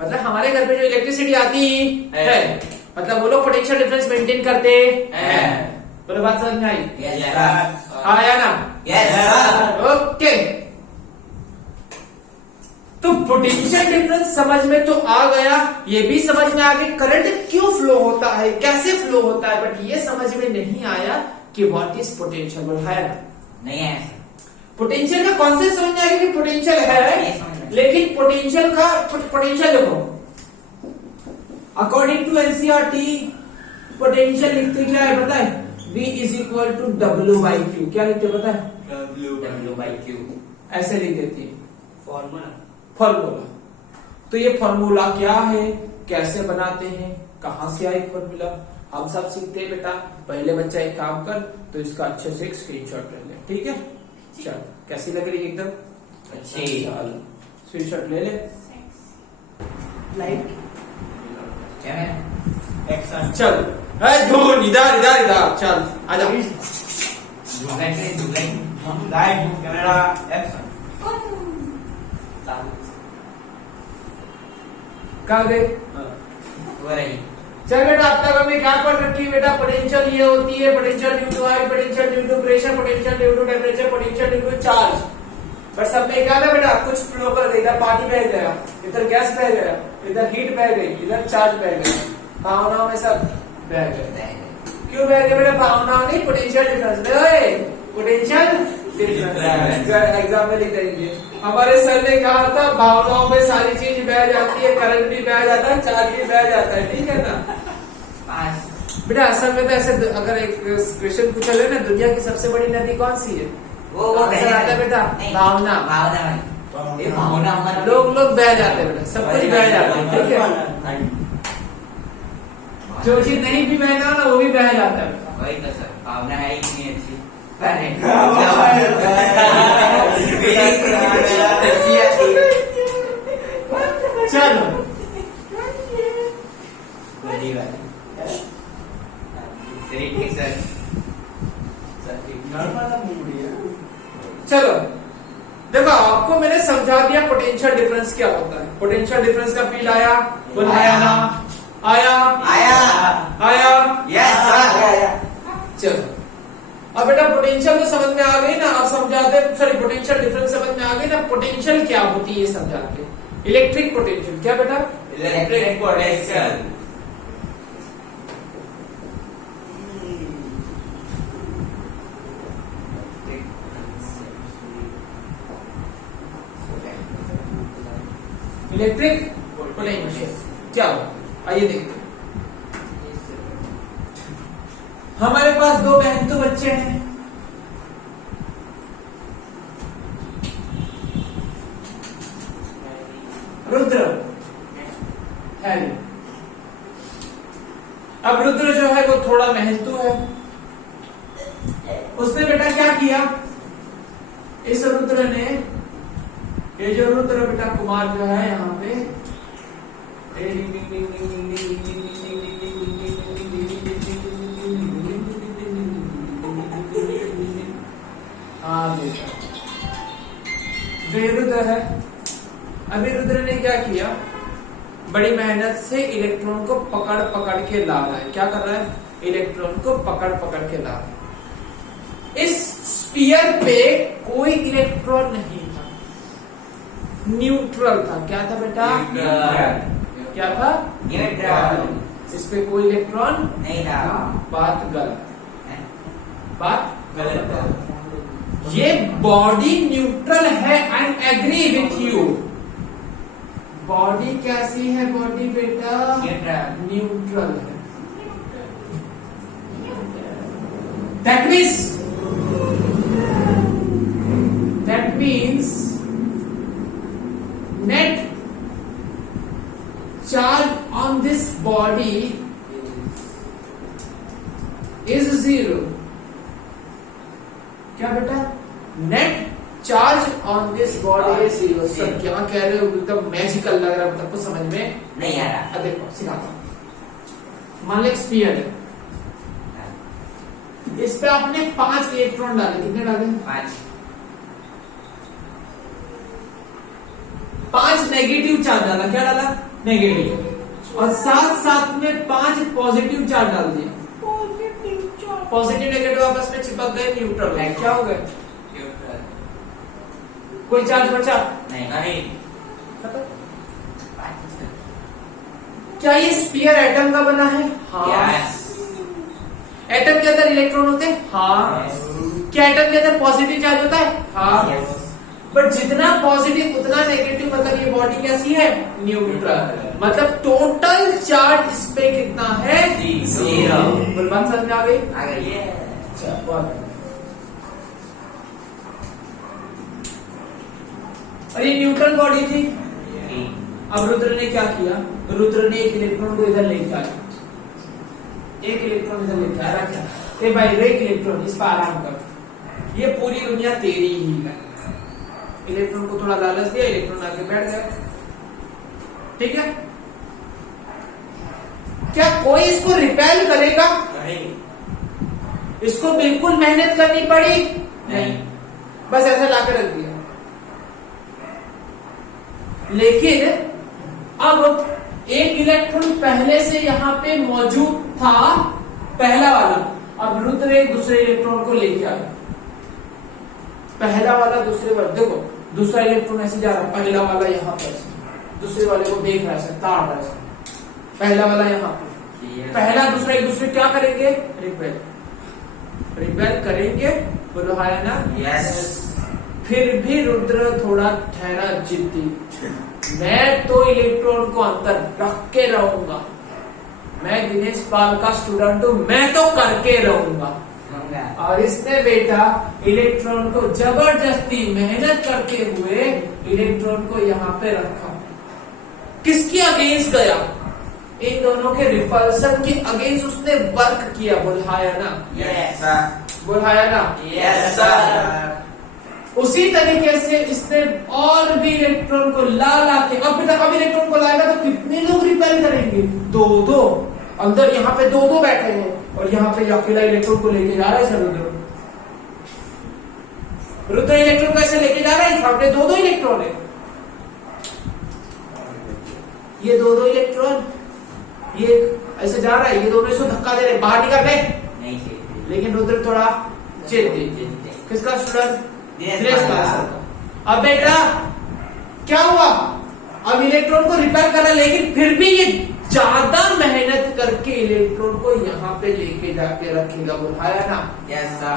मतलब हमारे घर पे जो इलेक्ट्रिसिटी आती है, मतलब वो लोग पोटेंशियल डिफरेंस मेंटेन करते हैं। बोलो बात समझ में आई? आया ना? ओके। तो पोटेंशियल डिफरेंस समझ में तो आ गया, ये भी समझ में आ गया करंट क्यों फ्लो होता है, कैसे फ्लो होता है, बट ये समझ में नहीं आया कि व्हाट इज पोटेंशियल। है ना? नहीं है। पोटेंशियल का कॉन्सेप्ट समझ में आएगा कि पोटेंशियल है, लेकिन पोटेंशियल का पोटेंशियल देखो, अकॉर्डिंग टू एनसीईआरटी पोटेंशियल लिखते क्या है पता है? V is equal to W/Q। क्या लिखते पता है? W/Q ऐसे लिख देती है फॉर्मूला। फॉर्मूला। तो ये फॉर्मूला क्या है, कैसे बनाते हैं, कहां से आई फॉर्मूला, हम सब सीखते हैं बेटा। पहले बच्चा एक काम कर, तो इसका अच्छे से एक स्क्रीनशॉट ले ले, ठीक है? चल, कैसी लग रही है? एकदम अच्छी। स्क्रीनशॉट ले ले। लाइट क्या है? एक्शन। चल इधर इधर इधर चल आजा। Light camera action. कहाँ गए? चल बेटा, अब तक हमने क्या पढ़ रखी है बेटा? पोटेंशियल ये होती है potential due to height, potential due to pressure, potential due to temperature, potential due to charge. पर सब में क्या था बेटा? कुछ फ्लो कर गया, पानी बह गया, इधर गैस बह गया, इधर हीट बह गई, इधर चार्ज बह गया, भावनाओं में सब बह गए। क्यों बह गए बेटा? भावनाओं नहीं, potential difference. Potential difference exam में लिख देंगे। हमारे सर ने कहा था भावनाओं में सारी चीज बह जाती है, करंट भी बह जाता है, चार्ज भी बह जाता है, ठीक है ना? बेटा असल में तो ऐसे अगर एक क्वेश्चन पूछा जाए ना, दुनिया की सबसे बड़ी नदी कौन सी है? वो आंसर आता है बेटा भावना। भावना लोग बह जाते हैं बेटा, सब कुछ बह जाता है, ठीक है? जो चीज नहीं भी बहना ना वो भी बह जाता है। वही तो सर, भावना है ही नहीं अच्छी। चलो चलो देखो, आपको मैंने समझा दिया पोटेंशियल डिफरेंस क्या होता है। पोटेंशियल डिफरेंस का फील आया? आया ना? आया आया यस सर। चलो अब बेटा पोटेंशियल तो समझ में आ गई ना। आप समझाते, सॉरी पोटेंशियल डिफरेंस समझ में आ गई ना। पोटेंशियल क्या होती है ये समझाते। इलेक्ट्रिक पोटेंशियल क्या बेटा? Electric potential. इलेक्ट्रिक पोटेंशियल क्या हो, आइए देखते हैं। हमारे पास दो बहनतू बच्चे हैं। रुद्र, हैरी। अब रुद्र जो है वो थोड़ा मेहनतू है। उसने बेटा क्या किया? इस रुद्र ने, ये जो रुद्र बेटा कुमार जो है यहाँ पे रुद्र है। अभी रुद्र ने क्या किया? बड़ी मेहनत से इलेक्ट्रॉन को पकड़ पकड़ के ला रहा है। क्या कर रहा है? इलेक्ट्रॉन को पकड़ पकड़ के ला रहा है। इस स्फीयर पे कोई इलेक्ट्रॉन नहीं था, न्यूट्रल था। क्या था बेटा? क्या था? न्यूट्रल। इस पे कोई इलेक्ट्रॉन नहीं था। बात गलत, बात गलत है। ये बॉडी न्यूट्रल है। I am agree with you. Body कैसी है? बॉडी बेटा न्यूट्रल है। That means net charge on this body is 0। क्या बेटा? Net charge on this body is 0। Sir क्या कह रहे हो? एकदम मैजिकल लग रहा है, मतलब कुछ समझ में नहीं आ रहा। अब देखो सिखाता हूं। मान लो एक स्फीयर है, इस पे आपने 5 इलेक्ट्रॉन डाले। कितने डाले? 5 नेगेटिव चार्ज डाला। क्या डाला? नेगेटिव। और साथ साथ में 5 पॉजिटिव चार्ज डाल दिया। पॉजिटिव नेगेटिव आपस में चिपक गए, न्यूट्रल हो गए। क्या हो गए? कोई चार्ज बचा? नहीं। क्या ये स्फीयर एटम का बना है? हाँ। एटम के अंदर इलेक्ट्रॉन होते हैं? हाँ। क्या एटम के अंदर पॉजिटिव चार्ज होता है? हाँ। बट जितना पॉजिटिव उतना नेगेटिव, मतलब ये बॉडी कैसी है? न्यूट्रल। मतलब टोटल चार्ज इस पे कितना है? 0। बोल बात समझ में आ गई? आ गई है। अच्छा बहुत। और ये न्यूट्रल बॉडी थी। अब रुद्र ने क्या किया? रुद्र ने एक इलेक्ट्रॉन को इधर लेके आया, एक इलेक्ट्रॉन इधर लेके आया। क्या? ए भाई एक इलेक्ट्रॉन इस पर आराम कर, ये पूरी दुनिया तेरी ही है। इलेक्ट्रॉन को थोड़ा लालच दिया, इलेक्ट्रॉन आके बैठ गया। ठीक है? क्या कोई इसको रिपेल करेगा? नहीं। इसको बिल्कुल मेहनत करनी पड़ी? नहीं। बस ऐसा लाकर रख दिया। लेकिन अब एक इलेक्ट्रॉन पहले से यहाँ पे मौजूद था, पहला वाला। अब रुद्र एक दूसरे इलेक्ट्रॉन को लेके आया। पहला वाला दूसरे वाले, देखो दूसरा इलेक्ट्रॉन ऐसे जा रहा, पहला वाला यहाँ पर, दूसरे वाले को देख रहा है, ताड़ रहा है। पहला वाला यहाँ पे, पहला दूसरा एक दूसरे क्या करेंगे? रिपेल करेंगे। बोलो हाँ ना? यस। फिर भी रुद्र थोड़ा ठहरा जिद्दी। मैं तो इलेक्ट्रॉन को अंदर रख के रहूंगा। मैं दिनेश पाल का स्टूडेंट हूं, मैं तो करके रहूंगा। और इसने बेटा इलेक्ट्रॉन को जबरदस्ती मेहनत करते हुए इलेक्ट्रॉन को यहाँ पे रखा। किसकी अगेंस्ट गया? इन दोनों के रिपल्सन के अगेंस्ट उसने वर्क किया। बोल हाँ या ना? यस। बुलाया ना। Yes sir. उसी तरीके से इसने और भी इलेक्ट्रॉन को ला के, अब बेटा अब इलेक्ट्रॉन को लाएगा तो कितने लोग रिपेल करेंगे? दो। अंदर यहाँ पे दो बैठे हैं और यहाँ पे अकेला इलेक्ट्रॉन को लेके जा रहा है सर रुद्र इलेक्ट्रॉन को ऐसे लेके जा रहा है, सामने दो इलेक्ट्रॉन है, ये दो इलेक्ट्रॉन, ये ऐसे जा रहा है, ये दोनों इसको धक्का दे रहे, बाहर निकल रहे नहीं चाहिए। लेकिन रुद्र थोड़ा चेते। किसका स्टूडेंट? दिनेश का। अब बेटा क्या हुआ? अब इलेक्ट्रॉन को रिपेल कर रहा है, लेकिन फिर भी ये ज्यादा मेहनत करके इलेक्ट्रॉन को यहाँ पे लेके जाके रखेगा, बुलाया ना। Yes sir.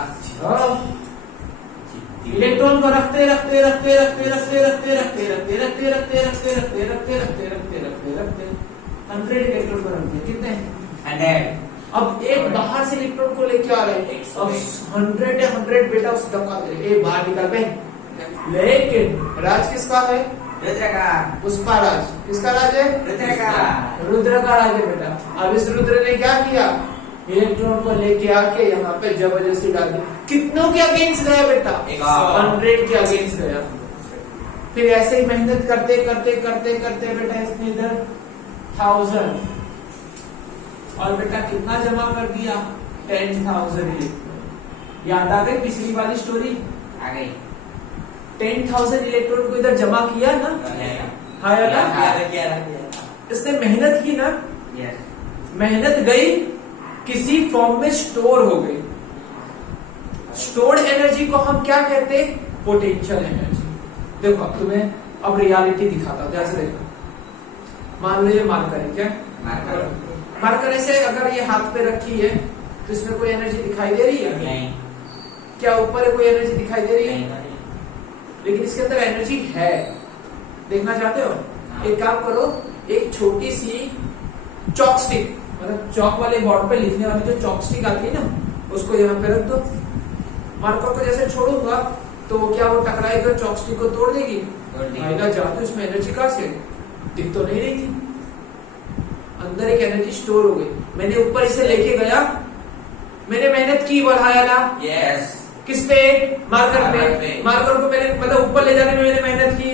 इलेक्ट्रॉन को रखते हंड्रेड इलेक्ट्रॉन को रखते हैं, कितने? 100। अब एक बाहर से इलेक्ट्रॉन को लेके आ रहे हैं, अब 100 बेटा उस धक्का दे रहे, बाहर निकल गए। लेकिन राज किसका है? रुद्र का। पुष्पा राज। किसका राज है? रुद्र का। रुद्र का राज है बेटा। अब इस रुद्र ने क्या किया? इलेक्ट्रॉन को लेके आके यहाँ पे जबरदस्ती डाल दी। कितनों के अगेंस्ट गया बेटा? 100 के अगेंस्ट गया। फिर ऐसे ही मेहनत करते बेटा इसने इधर 1000 और बेटा कितना जमा कर दिया? 10,000। याद आ गई पिछली वाली स्टोरी? आ गई। 10,000 इलेक्ट्रॉन को इधर जमा किया ना? हाँ याद आ? इसने मेहनत की ना? यस। मेहनत गई, किसी फॉर्म में स्टोर हो गई। स्टोर्ड एनर्जी को हम क्या कहते हैं? Potential energy. देखो अब तुम्हें अब रियलिटी दिखाता हूं, ध्यान से देखो। मान लो ये मार्कर है, क्या मार्कर ऐसे अगर ये हाथ पे रखी है तो इसमें कोई एनर्जी दिखाई दे रही है? नहीं। क्या ऊपर कोई एनर्जी दिखाई दे रही है? नहीं। लेकिन इसके अंदर एनर्जी है, देखना चाहते हो? एक काम करो, एक छोटी सी चॉक स्टिक, मतलब चौक वाले बोर्ड पे लिखने वाली जो चॉक स्टिक आती है ना, उसको यहाँ पे रख दो। मार्कर को जैसे छोड़ूंगा तो क्या वो टकराएगा, चॉक स्टिक को तोड़ देगी? आएगा जादू। इसमें एनर्जी कहां से? दिख तो नहीं रही थी, अंदर एक एनर्जी स्टोर हो गई। मैंने ऊपर इसे लेके गया, मैंने मेहनत की, बढ़ाया ना? यस। किस पे? मार्कर पे। मार्कर को मैंने मतलब ऊपर ले जाने में मैंने मेहनत की,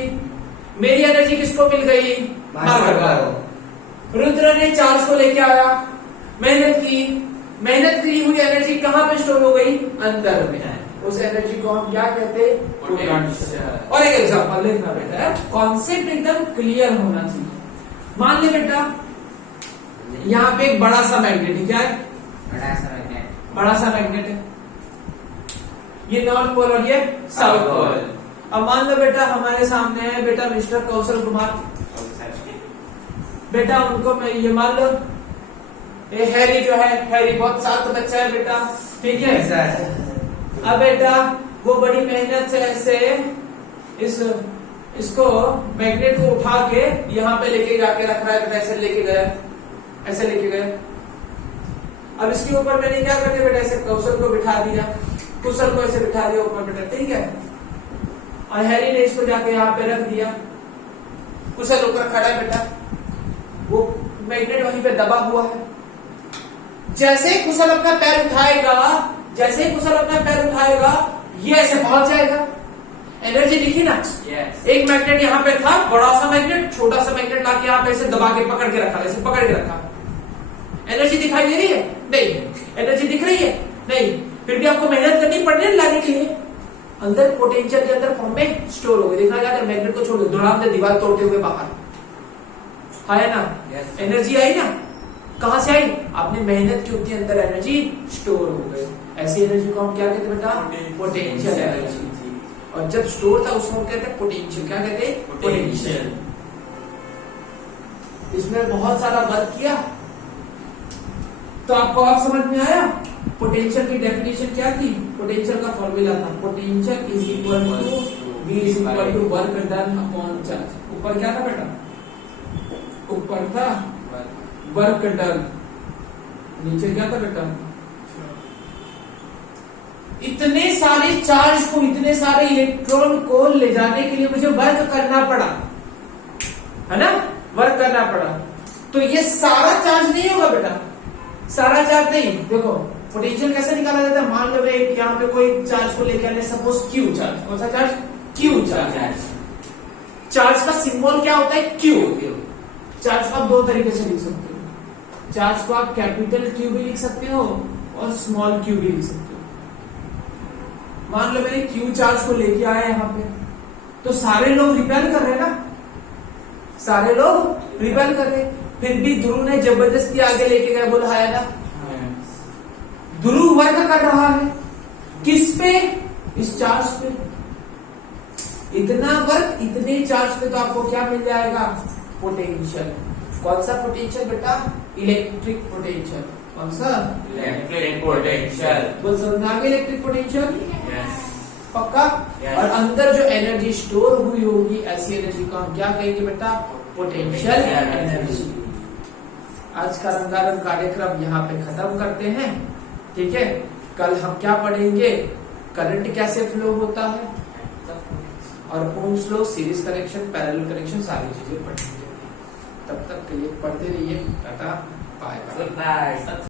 मेरी एनर्जी किसको मिल गई? मार्कर को। रुद्र ने चार्ज को लेके आया, मेहनत की, मेहनत की हुई एनर्जी कहां पे स्टोर हो गई? अंदर में। उस एनर्जी को हम क्या कहते हैं? पोटेंशियल। और एक एग्जांपल देखना बेटा, कॉन्सेप्ट एकदम क्लियर होना चाहिए। मान ले बेटा यहाँ पे एक बड़ा सा मैग्नेट है, क्या है? बड़ा सा मैग्नेट है, ये नॉर्थ पोल और ये साउथ पोल। अब मान लो बेटा हमारे सामने है बेटा मिस्टर कौशल कुमार, बेटा उनको मैं ये मान लो ये हैरी जो है, हैरी बहुत शांत बच्चा है बेटा, ठीक है सर। अब बेटा वो बड़ी मेहनत से ऐसे इसको मैग्नेट को उठा के यहाँ पे लेके जाके रख रहा है बेटा, ऐसे लेके गया, ऐसे लेके गया। अब इसके ऊपर मैंने क्या कर दिया बेटा, ऐसे कौशल को बिठा दिया, कुशल को ऐसे बिठा दिया ऊपर बेटा, ठीक है। और हैरी ने इसको जाके यहाँ पे रख दिया, कुशल ऊपर खड़ा है बेटा, वो मैग्नेट वहीं पे दबा हुआ है। जैसे ही कुशल अपना पैर उठाएगा, जैसे ही कुशल अपना पैर उठाएगा, ये ऐसे पहुंच जाएगा। एनर्जी दिखी ना? yes. एक मैग्नेट यहाँ पे था, बड़ा सा मैग्नेट, छोटा सा मैग्नेट लाके यहाँ पे ऐसे दबा के पकड़ के रखा, ऐसे पकड़ के रखा। एनर्जी दिखाई दे रही है? नहीं। एनर्जी दिख रही है? नहीं। फिर भी आपको मेहनत करनी पड़ रही है लाने के लिए। अंदर पोटेंशियल के अंदर फॉर्म में स्टोर हो गई। देखना चाहते हैं मैग्नेट को छोड़ दो, दौड़ान दे दीवार तोड़ते हुए बाहर आया ना? yes. एनर्जी आई ना? कहां से आई? आपने मेहनत की, उतनी अंदर एनर्जी स्टोर हो गई। ऐसी एनर्जी को हम क्या कहते हैं बेटा? Potential energy. और जब स्टोर था उसको हम कहते हैं पोटेंशियल। क्या कहते हैं? पोटेंशियल। इसमें बहुत सारा वर्क किया तो आपको आप समझ में आया पोटेंशियल की डेफिनेशन क्या थी? पोटेंशियल का फॉर्मूला था potential is equal to V is equal to work done upon charge. ऊपर क्या था बेटा? ऊपर था वर्क डन, नीचे क्या था बेटा? इतने सारे चार्ज को, इतने सारे इलेक्ट्रॉन को ले जाने के लिए मुझे वर्क करना पड़ा, है ना? वर्क करना पड़ा। तो ये सारा चार्ज नहीं होगा बेटा, सारा चार्ज नहीं। देखो पोटेंशियल कैसे निकाला जाता है? मान लो एक यहाँ पे कोई चार्ज को लेके आने, सपोज क्यू चार्ज। कौन सा चार्ज? Q charge. चार्ज का सिंबल क्या होता है? क्यू। चार्ज को आप दो तरीके से लिख सकते हो। चार्ज को आप कैपिटल क्यू भी लिख सकते हो और स्मॉल क्यू भी लिख सकते हो। मान लो मैंने क्यू चार्ज को लेके आया यहाँ पे, तो सारे लोग रिपेल कर रहे हैं ना, सारे लोग रिपेल कर रहे हैं। फिर भी ध्रुव ने जबरदस्ती आगे लेके गया, बोला है ना, ध्रुव वर्क कर रहा है किस पे? इस चार्ज पे। इतना वर्क इतने चार्ज पे, तो आपको क्या मिल जाएगा? पोटेंशियल। कौन सा पोटेंशियल बेटा? Electric potential. कौन सा? Electric potential. बोल समझ आ गया? Electric potential yes. पक्का? Yes. और अंदर जो एनर्जी स्टोर हुई होगी, ऐसी एनर्जी को हम क्या कहेंगे बेटा? Potential energy. आज का रंगारंग कार्यक्रम यहाँ पे खत्म करते हैं, ठीक है? कल हम क्या पढ़ेंगे? करंट कैसे फ्लो होता है, और Ohm's law, series connection, parallel connection, सारी चीजें पढ़ेंगे। तब तक के लिए पढ़ते रहिए। Tata, bye bye. Good bye.